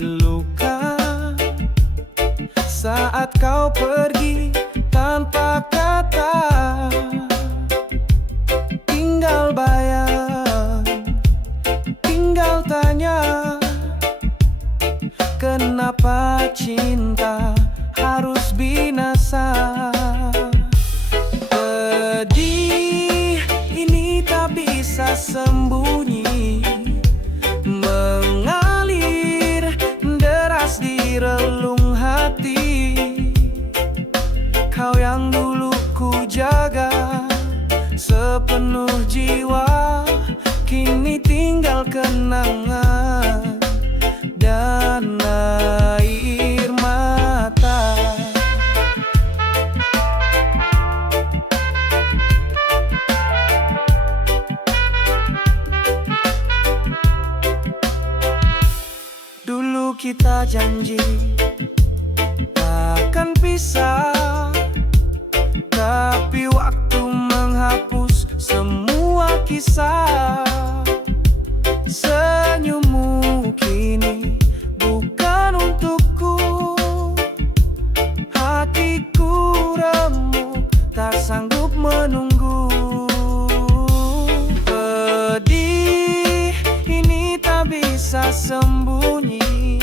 luka saat kau pergi tanpa kata. Tinggal bayang, tinggal tanya, kenapa cinta harus binasa. Pedih ini tak bisa sembunyi, mengalir deras di relung hati. Kau yang dulu ku jaga sepenuh jiwa, kini tinggal kenangan dan air mata. Dulu kita janji takkan pisah, tapi waktu menghapus semua kisah. Senyummu kini bukan untukku, hatiku remuk tak sanggup menunggu. Pedih ini tak bisa sembunyi,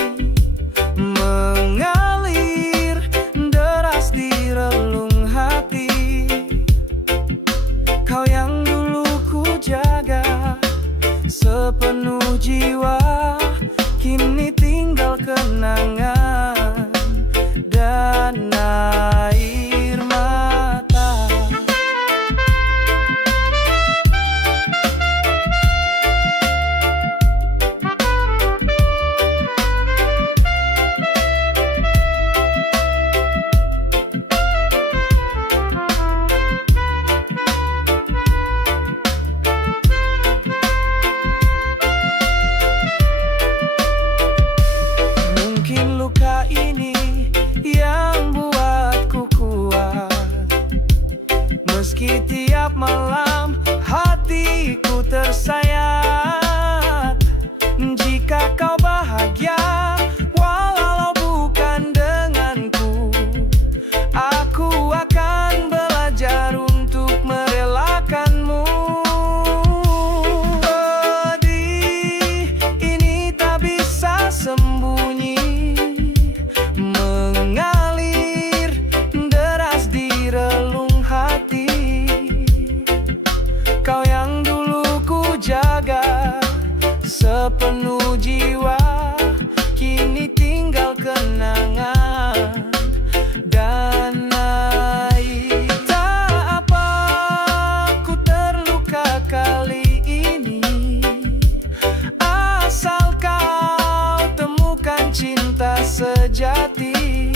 mengalir deras di relung hati. Kau yang dulu ku jaga sepenuh jiwa, kini tinggal kenangan dan air mata. Mungkin luka ini yang buatku kuat, meski tiap malam hatiku tersayat. Jika kau bahagia walau bukan denganku, aku akan belajar untuk merelakanmu. Pedih ini tak bisa sembunyi, mengalir deras di relung hati. Kau yang dulu ku jaga sepenuh jiwa, kini tinggal kenangan dan air. Tak apa ku terluka kali ini, asal kau temukan cinta sejati.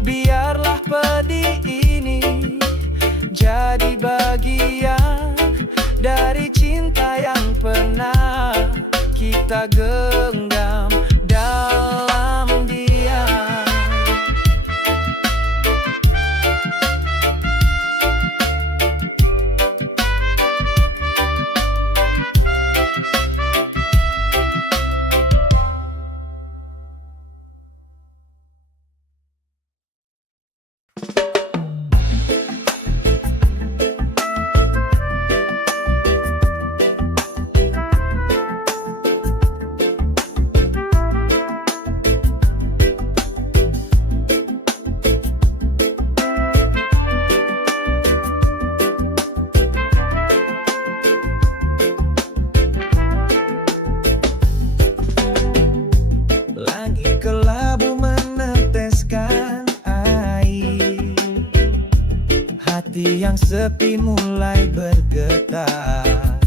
Biarlah pedih ini jadi bagian dari cinta yang pernah kita genggam dalam diam. Hati yang sepi mulai bergetar.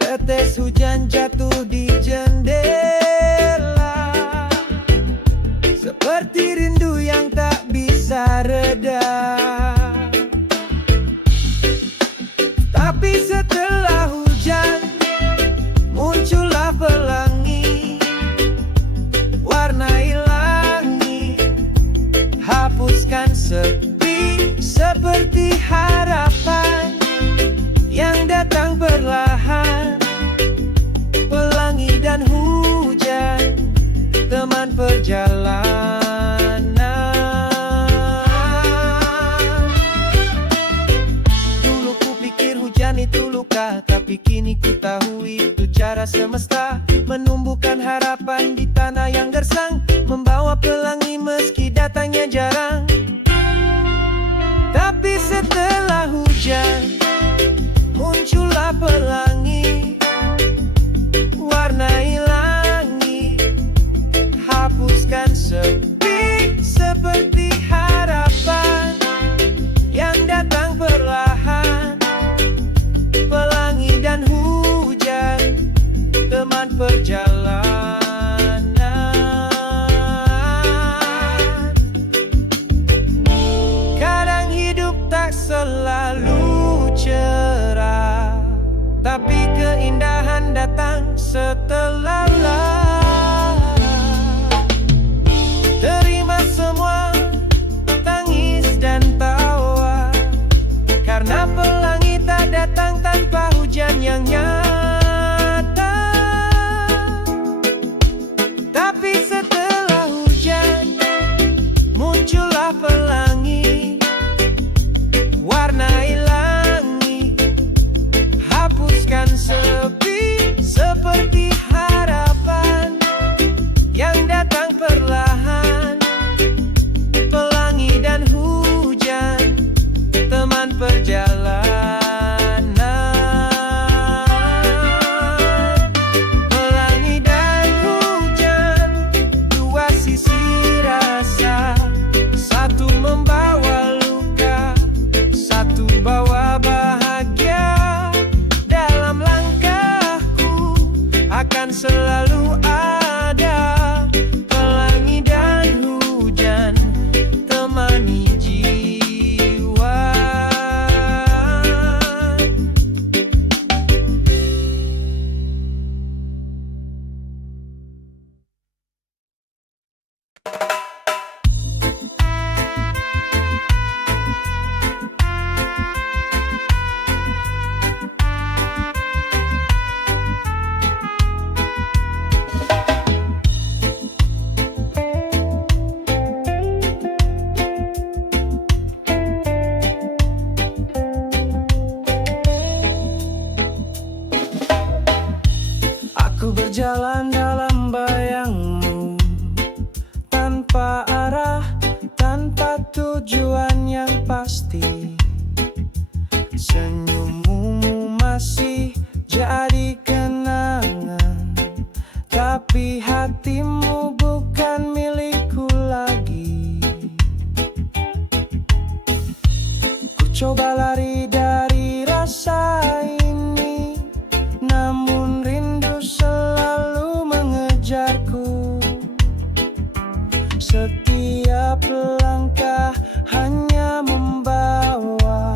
Tetes hujan jatuh di jendela, seperti rindu yang tak bisa reda. Tapi setelah hujan muncullah pelangi, warnai langit, hapuskan sepi seperti harapan yang datang perlahan. Pelangi dan hujan perjalanan. Dulu ku pikir hujan itu luka, tapi kini ku tahu itu cara semesta menumbuhkan harapan di tanah yang gersang, membawa pelangi meski datangnya jarang. Tapi setelah hujan muncullah pelangi, warnai langit, hapuskan sepi seperti harapan yang datang perlahan. Pelangi dan hujan, teman perjalanan. Kadang hidup tak selalu cerah, tapi keindahan datang setelah lelah. Terima semua tangis dan tawa, karena pelangi tak datang tanpa hujan yang nyata. Tapi setelah hujan muncullah pelangi, warnai langit, hapuskan sepi seperti harapan yang datang perlahan. Pelangi dan hujan, teman perjalanan. Pelangi dan hujan, dua sisi rasa, satu membawa luka, satu bawa bahagia. Dalam langkahku akan selalu ada pelangi dan hujan, temani jiwa. Aku berjalan dalam bayangmu, tanpa arah, tanpa tujuan yang pasti. Senyummu masih jadi kenangan, tapi hatimu bukan milikku lagi. Ku coba lari dari rasa ini, namun rindu selalu mengejarku. Setiap langkah hanya membawa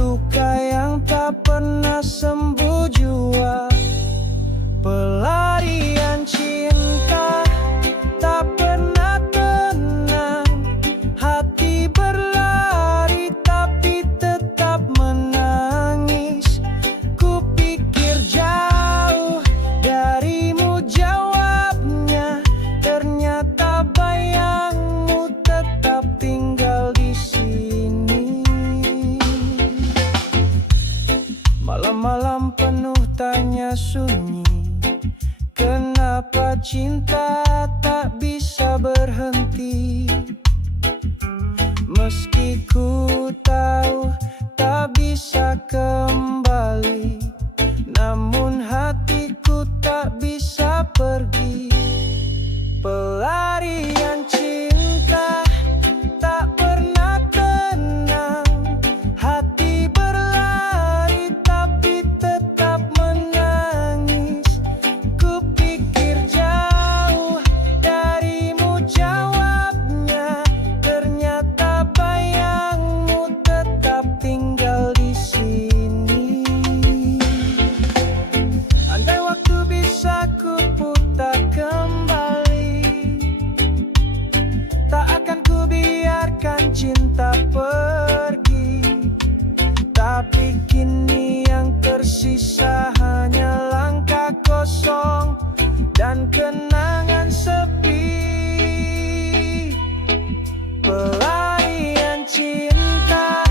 luka yang tak pernah sembuh jua. Pelarian cinta tak pernah tenang, hati berlari tapi tetap menangis. Ku pikir jauh darimu jawabnya, ternyata bayangmu tetap tinggal di sini. Malam-malam penuh tanya sunyi, kenapa cinta tak bisa berhenti? Meski ku tahu tak bisa kembali, namun hatiku tak bisa pergi. Pelarian cinta tak pernah tenang, hati berlari tapi tetap menangis. Ku pikir jauh darimu jawabnya, ternyata bayangmu tetap tinggal di sini. Andai waktu bisa ku putar kembali, tak akan ku biarkan cinta pergi. Tapi kini yang tersisa hanya langkah kosong dan kenangan sepi. pelarian cinta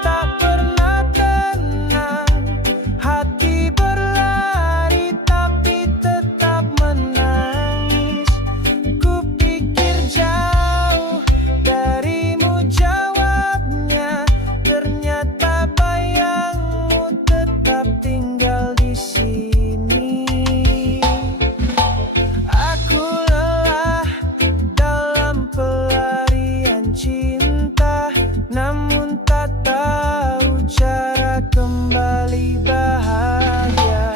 tak pernah tenang. Hati berlari tapi tetap menangis. Kupikir jauh darimu jawabnya, ternyata bayangmu tetap tinggal di sini. Aku lelah dalam pelarian cinta, namun tak tahu cara kembali bahagia.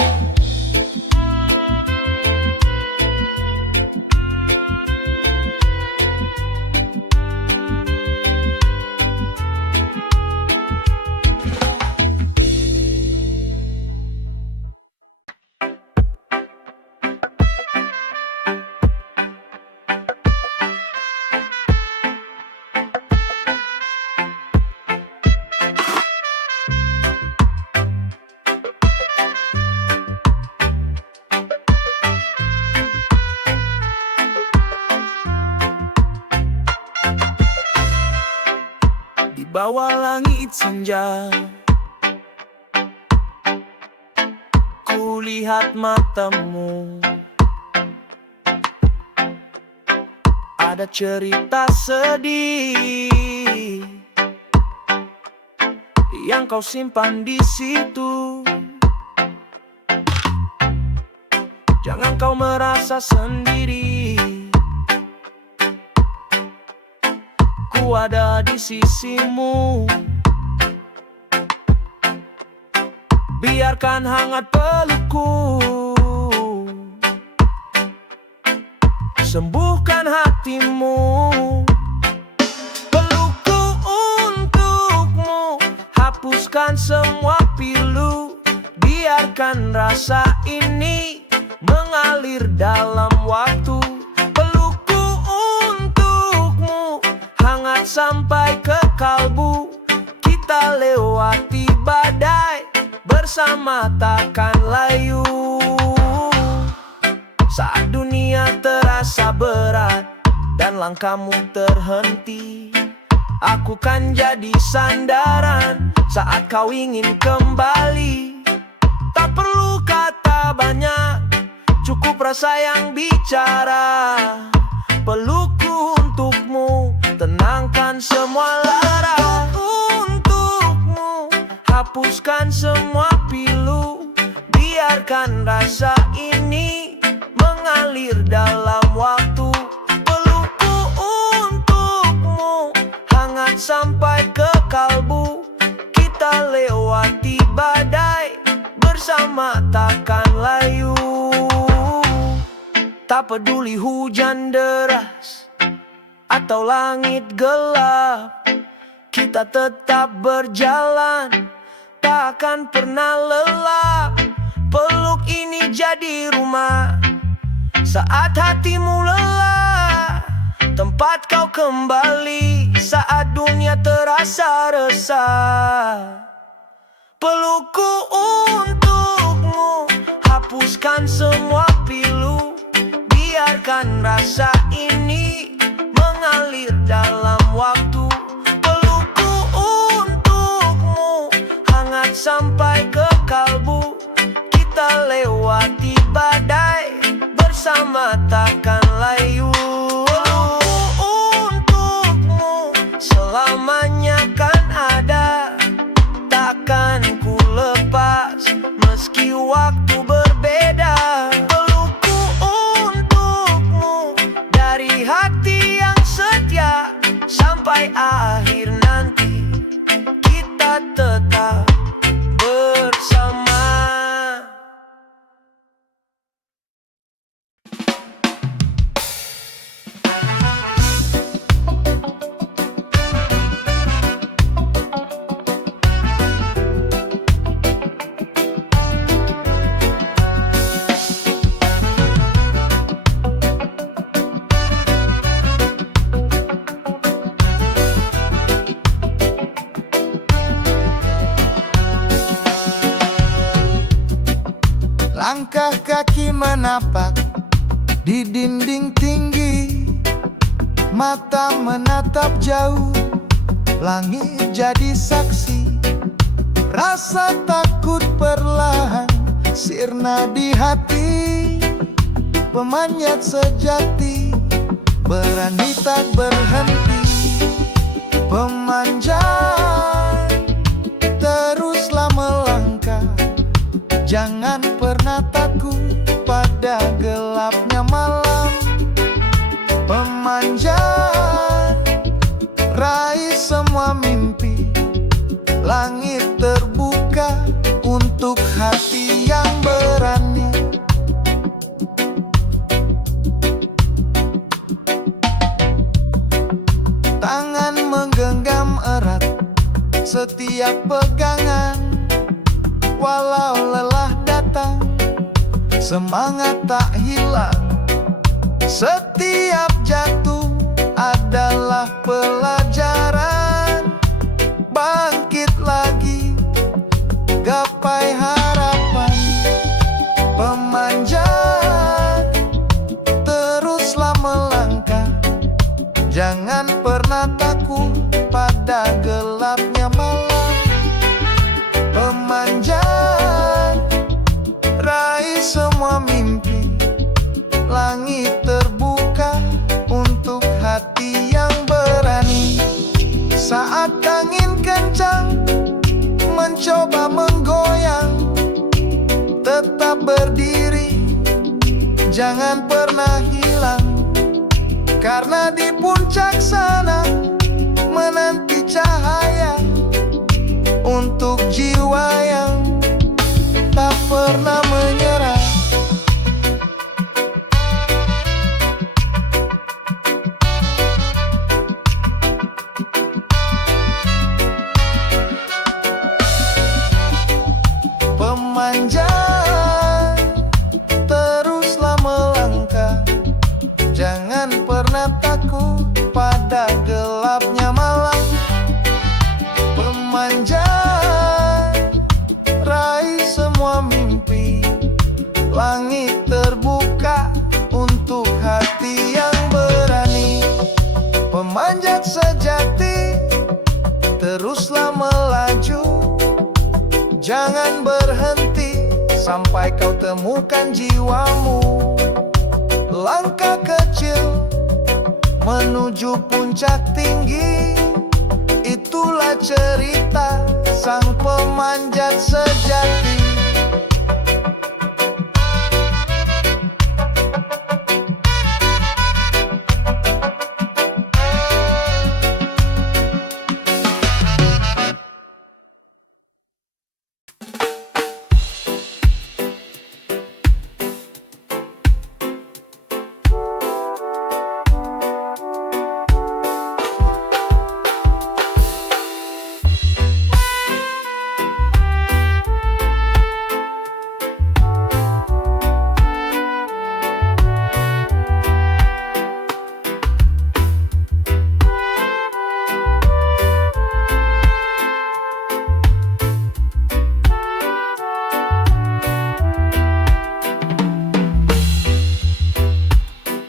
Di bawah langit senja, kulihat matamu. Ada cerita sedih yang kau simpan di situ. Jangan kau merasa sendiri, ku ada di sisimu. Biarkan hangat pelukku sembuhkan hatimu. Pelukku untukmu hapuskan semua pilu. Biarkan rasa ini mengalir dalam waktu. Pelukku untukmu hangat sampai ke kalbu. Kita lewati badai bersama takkan layu. Saat dunia terasa berat dan langkahmu terhenti, aku kan jadi sandaran saat kau ingin kembali. Tak perlu kata banyak, cukup rasa yang bicara. Pelukku untukmu tenangkan semua lara. Untukmu hapuskan semua pilu. Biarkan rasa ini mengalir dalam waktu. Pelukku untukmu hangat sampai ke kalbu. Kita lewati badai bersama takkan layu. Tak peduli hujan deras atau langit gelap, kita tetap berjalan, takkan pernah lelah. Peluk ini jadi rumah saat hatimu lelah, tempat kau kembali saat dunia terasa resah. Pelukku untukmu hapuskan semua pilu. Biarkan rasa ini mengalir dalam waktu. Pelukku untukmu hangat sampai ke kalbu. Kita lewati badai bersama takkan layu. Untukmu selamanya kan ada, takkan ku lepas meski waktu berbeda. Pelukku untukmu dari hati yang setia, sampai akhir nanti kita tetap bersama. Langkah kaki menapak di dinding tinggi, Mata menatap jauh, langit jadi saksi. Rasa takut perlahan sirna di hati. Pemanjat sejati, berani tak berhenti. Pemanjat, teruslah melangkah. Jangan pernah takut pada gelapnya malam. Pemanjat, raih semua mimpi. Langit terbuka untuk hati yang berani. Tangan menggenggam erat setiap pegangan. Walau lelah datang, semangat tak hilang. Setiap jatuh adalah pelajaran. Bangkit lagi, gapai harapan. Pemanjat, teruslah melangkah. Jangan pernah takut pada gelapnya malam. Pemanjat, raih semua mimpi. Langit terbuka untuk hati yang berani. Saat angin kencang mencoba menggoyang, tetap berdiri, jangan pernah hilang. Karena di puncak sana menanti cahaya untuk jiwa yang tak pernah menyerah. Pemanjat, teruslah melangkah. Jangan pernah takut pada gelapnya malam. Pemanjat, raih semua mimpi. Langit terbuka untuk hati yang berani. Pemanjat sejati, teruslah melaju. Jangan berhenti sampai kau temukan jiwamu. Langkah kecil menuju puncak tinggi. Itulah cerita sang pemanjat sejati.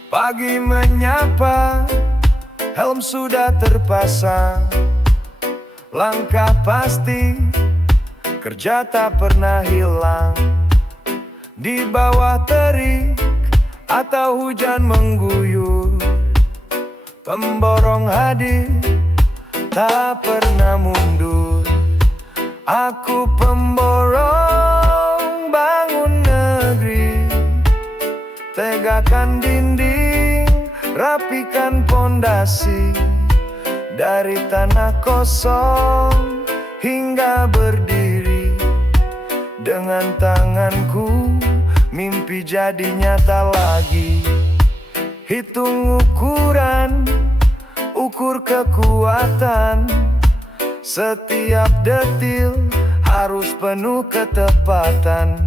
Pagi menyapa, helm sudah terpasang. Langkah pasti, kerja tak pernah hilang. Di bawah terik atau hujan mengguyur, pemborong hadir, tak pernah mundur. Aku pemborong bangun negeri. Tegakkan dinding, rapikan pondasi. Dari tanah kosong hingga berdiri. Dengan tanganku, mimpi jadi nyata lagi. Hitung ukuran, ukur kekuatan. Setiap detil harus penuh ketepatan.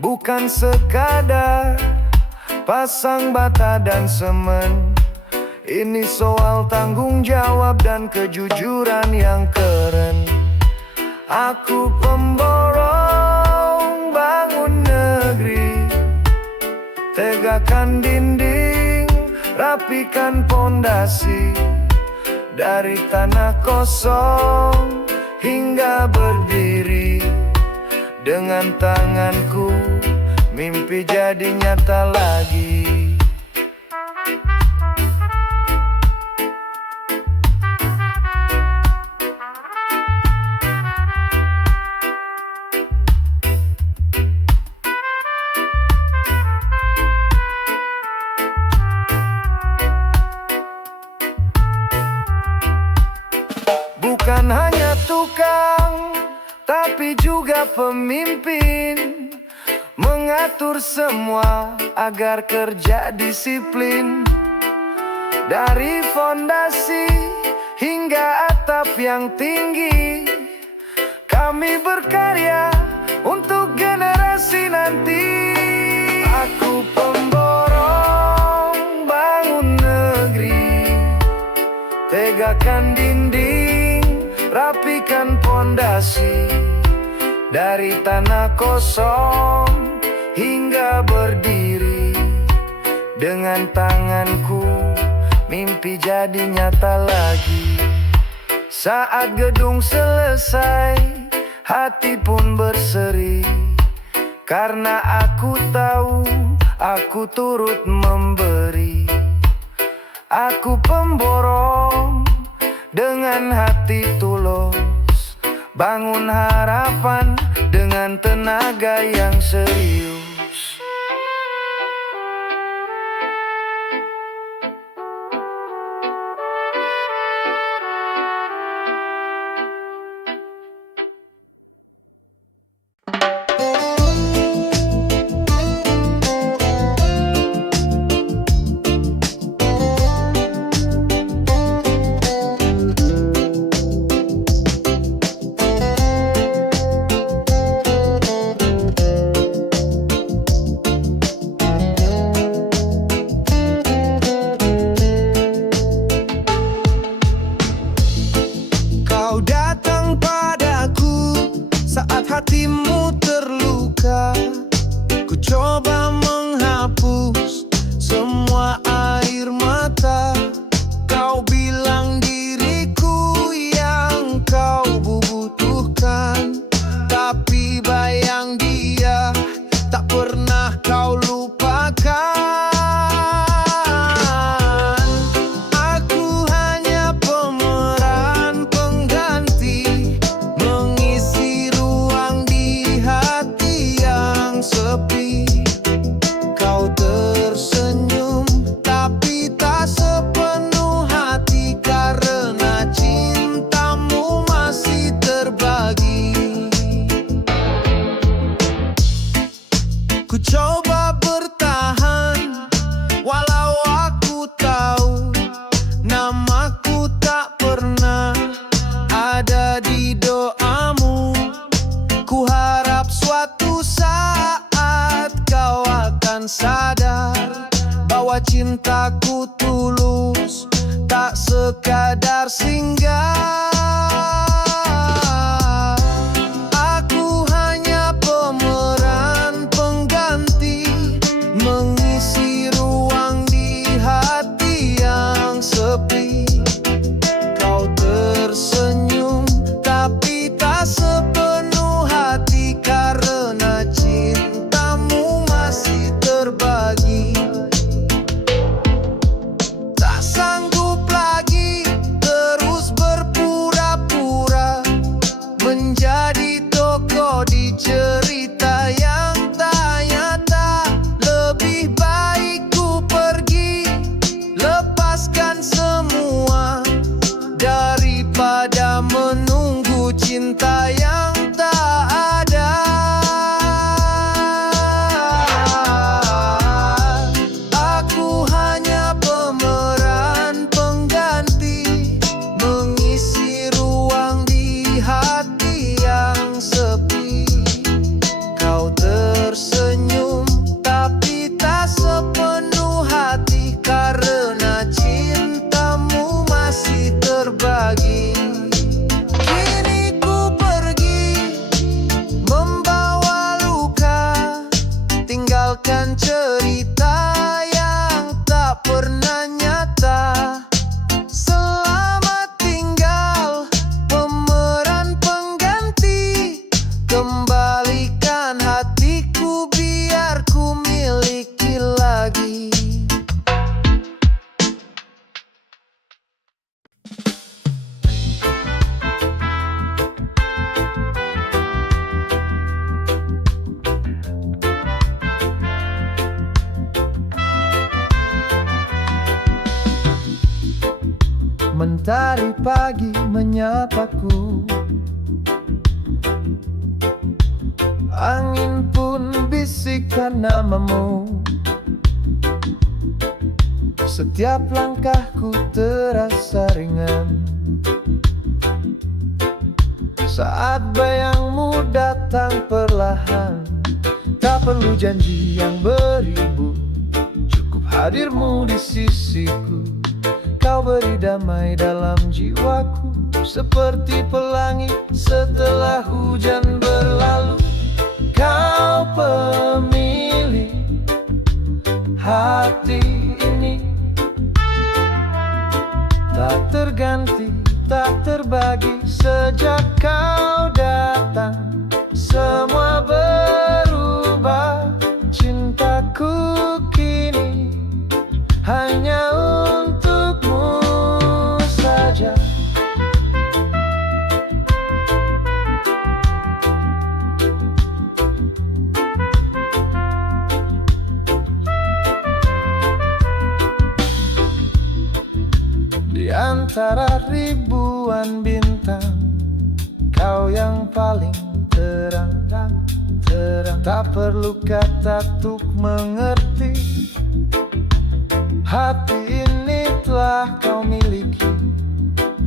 Bukan sekadar pasang bata dan semen. Ini soal tanggung jawab dan kejujuran yang keren. Aku pemborong bangun negeri. Tegakkan dinding, rapikan pondasi dari tanah kosong hingga berdiri. Dengan tanganku mimpi jadi nyata lagi. Bukan hanya tukang, tapi juga pemimpin, mengatur semua agar kerja disiplin. Dari fondasi hingga atap yang tinggi, kami berkarya untuk generasi nanti. Aku pemborong bangun negeri, tegakkan dinding, rapikan pondasi dari tanah kosong hingga berdiri. Dengan tanganku mimpi jadi nyata lagi. Saat gedung selesai, hati pun berseri, karena aku tahu aku turut memberi. Aku pemborong dengan hati tulus, bangun harapan dengan tenaga yang serius. Hatimu terluka, ku coba menghapus semua air mata. Kau bilang diriku yang kau butuhkan, tapi bayang dia tak pernah kau lupakan. Aku hanya pemeran pengganti, mengisi sepi. Kau tersenyum, tapi tak sepenuh hati, karena cintamu masih terbagi. Ku coba bertahan, walau aku tahu namaku tak pernah ada di doamu. Ku harap suatu saat kau akan sadar bahwa cintaku tulus, tak sekadar singgah. Aku hanya pemeran pengganti, mengisi ruang di hati yang sepi. Kau tersenyum, tapi tak sepenuh hati, karena cintamu masih terbagi. Tak sanggup lagi terus berpulang Mentari pagi menyapaku, angin pun bisikkan namamu. Setiap langkahku terasa ringan saat bayangmu datang perlahan. Tak perlu janji yang beribu, cukup hadirmu di sisiku. Kau beri damai dalam jiwaku, seperti pelangi setelah hujan berlalu. Kau pemilik hati ini, tak terganti, tak terbagi. Sejak kau datang, semua berubah. Cintaku kini hanya untukmu saja. Di antara ribuan bintang, kau yang paling terang. Tak perlu kata untuk mengerti, hati ini telah kau miliki.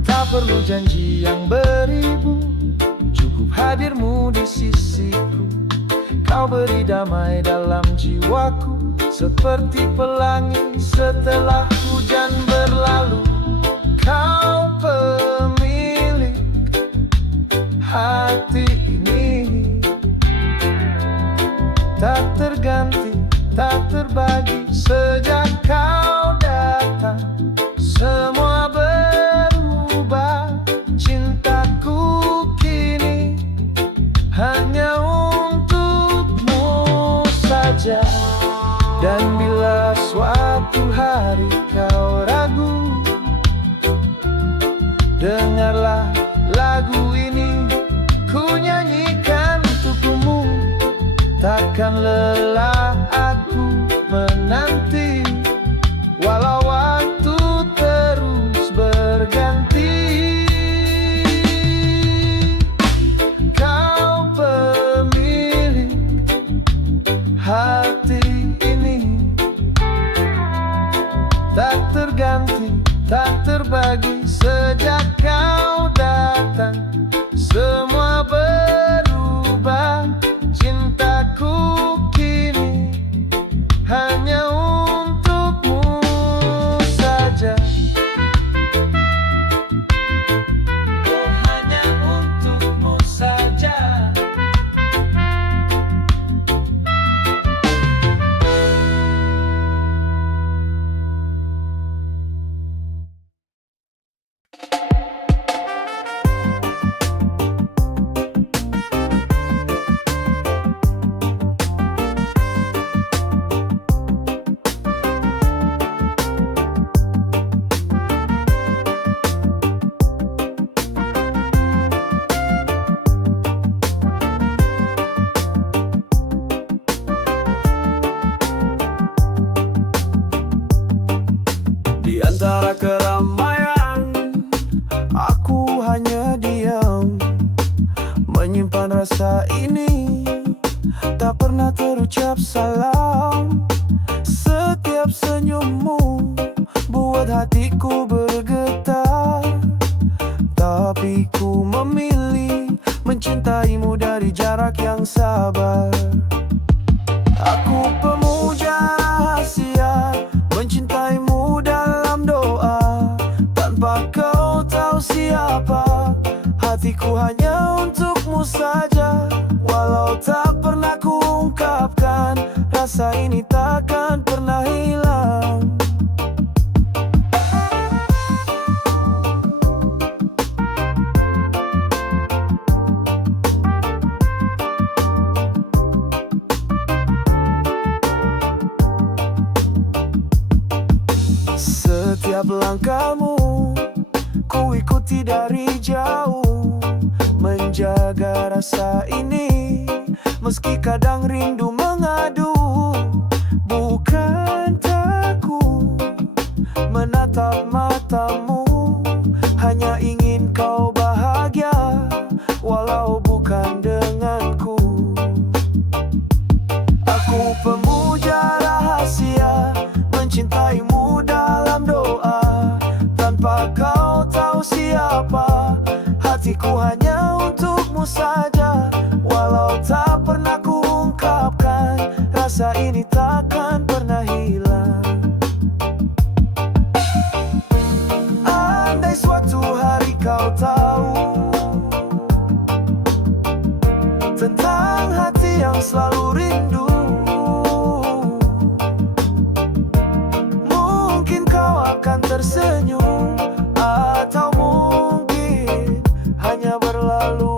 Tak perlu janji yang beribu, cukup hadirmu di sisiku. Kau beri damai dalam jiwaku, seperti pelangi setelah hujan berlalu. Kau pemilik hati ini, tak terganti, tak terbagi. Sejak kau datang, semua berubah. Cintaku kini hanya untukmu saja. Dan bila suatu hari kau ragu, dengarlah lagu ini, ku nyanyikan untukmu. Takkan lelah aku menanti, walau waktu terus berganti. Kau pemilik hati ini, tak terganti, tak terbagi. Sejak kau datang, semua berubah. Cintaku kini hanya untukmu saja. Oh, hanya untukmu saja. Di antara keramaian, aku hanya diam, menyimpan rasa ini, tak pernah terucap salam. Setiap senyummu buat hatiku bergetar, tapi ku memilih mencintaimu dari jarak yang sabar. Aku pemuja rahasia, mencintaimu dalam doa. Tanpa kau tahu siapa, hatiku hanya untukmu saja. Walau tak pernah ku ungkapkan, rasa ini takkan pernah hilang. Setiap langkahmu ku ikuti dari jauh, menjaga rasa ini meski kadang rindu mengadu. Bukan takut menatap matamu, rasa ini takkan pernah hilang. Andai suatu hari kau tahu tentang hati yang selalu rindu, mungkin kau akan tersenyum, atau mungkin hanya berlalu.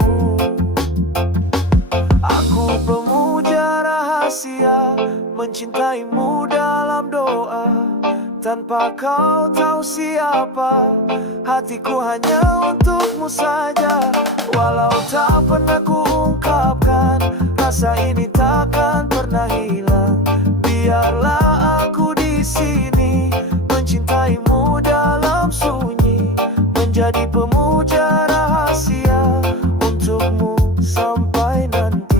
Aku pemuja rahasia, mencintaimu dalam doa. Tanpa kau tahu siapa, hatiku hanya untukmu saja. Walau tak pernah kuungkapkan, rasa ini takkan pernah hilang. Biarlah aku di sini, mencintaimu dalam sunyi, menjadi pemuja rahasia untukmu sampai nanti.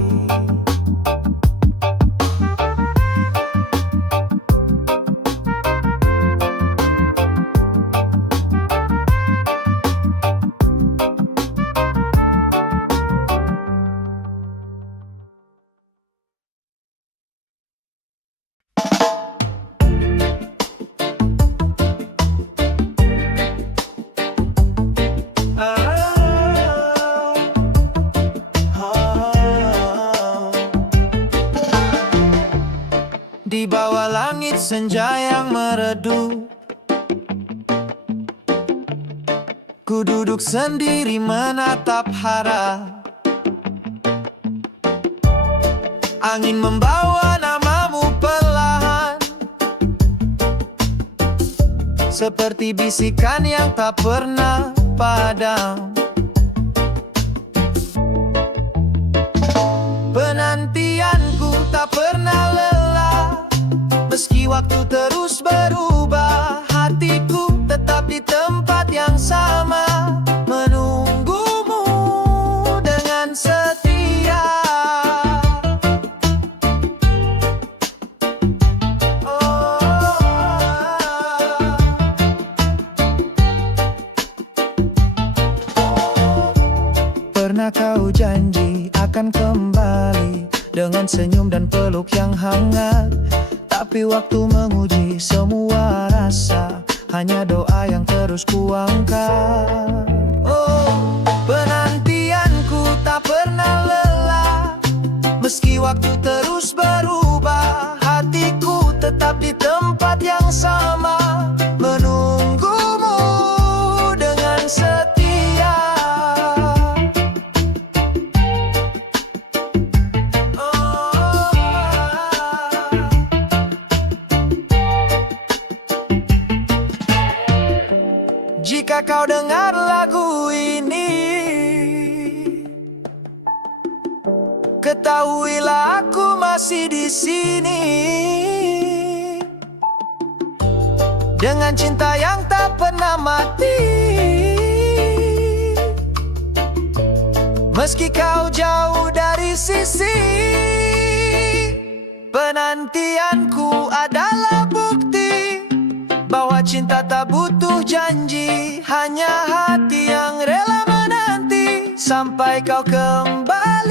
Di bawah langit senja yang meredup, ku duduk sendiri menatap harap. Angin membawa namamu perlahan, seperti bisikan yang tak pernah padam. Penantianku tak pernah lelah, meski waktu terus berubah. Hatiku tetap di tempat yang sama, menunggumu dengan setia. Pernah kau janji akan kembali dengan senyum dan peluk yang hangat, tapi waktu menguji semua rasa, hanya doa yang terus kuangkat. Oh, penantianku tak pernah lelah, meski waktu terus berubah. Hatiku tetap di tempat yang sama, menunggumu dengan setia. Jika kau dengar lagu ini, ketahuilah aku masih di sini, dengan cinta yang tak pernah mati. Meski kau jauh dari sisi, penantianku adalah bukti bahwa cinta tak butuh janji, hanya hati yang rela menanti sampai kau kembali.